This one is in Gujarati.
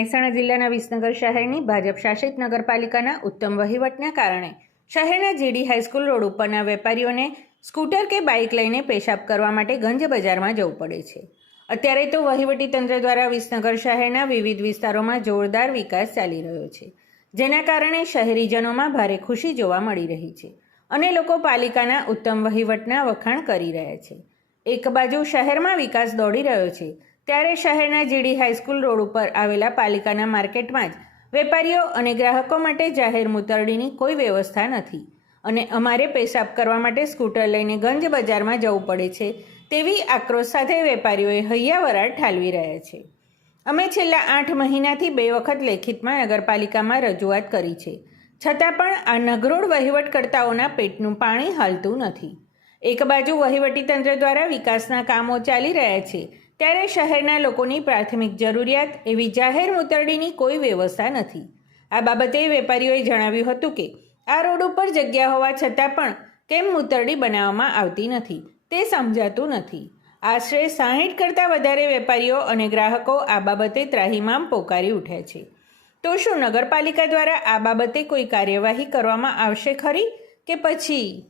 મહેસાણા જિલ્લાના વિસનગર શહેરની ભાજપ શાસિત નગરપાલિકાના ઉત્તમ વહીવટના કારણે શહેરના જીડી હાઈસ્કૂલ રોડ ઉપરના વેપારીઓને સ્કૂટર કે બાઇક લઈને પેશાબ કરવા માટે ગંજ બજારમાં જવું પડે છે. અત્યારે તો વહીવટીતંત્ર દ્વારા વિસનગર શહેરના વિવિધ વિસ્તારોમાં જોરદાર વિકાસ ચાલી રહ્યો છે, જેના કારણે શહેરીજનોમાં ભારે ખુશી જોવા મળી રહી છે અને લોકો પાલિકાના ઉત્તમ વહીવટના વખાણ કરી રહ્યા છે. એક બાજુ શહેરમાં વિકાસ દોડી રહ્યો છે ત્યારે શહેરના જીડી હાઈસ્કૂલ રોડ ઉપર આવેલા પાલિકાના માર્કેટમાં જ વેપારીઓ અને ગ્રાહકો માટે જાહેર મૂતરડીની કોઈ વ્યવસ્થા નથી. અને અમારે પેશાબ કરવા માટે સ્કૂટર લઈને ગંજ બજારમાં જવું પડે છે તેવી આક્રોશ સાથે વેપારીઓએ હૈયાવરાળ ઠાલવી રહ્યા છે. અમે છેલ્લા આઠ મહિનાથી બે વખત લેખિતમાં નગરપાલિકામાં રજૂઆત કરી છે. છતાં પણ આ નગરોળ વહીવટકર્તાઓના પેટનું પાણી હાલતું નથી. એક બાજુ વહીવટીતંત્ર દ્વારા વિકાસના કામો ચાલી રહ્યા છે. ત્યારે શહેરના લોકોની પ્રાથમિક જરૂરિયાત એવી જાહેર મૂતરડીની કોઈ વ્યવસ્થા નથી. આ બાબતે વેપારીઓએ જણાવ્યું હતું કે, આ રોડ ઉપર જગ્યા હોવા છતાં પણ કેમ મૂતરડી બનાવવામાં આવતી નથી. તે સમજાતું નથી. આશરે સાહીઠ કરતાં વધારે વેપારીઓ અને ગ્રાહકો આ બાબતે ત્રાહીમામ પોકારી ઉઠ્યા છે. તો શું નગરપાલિકા દ્વારા આ બાબતે કોઈ કાર્યવાહી કરવામાં આવશે ખરી કે પછી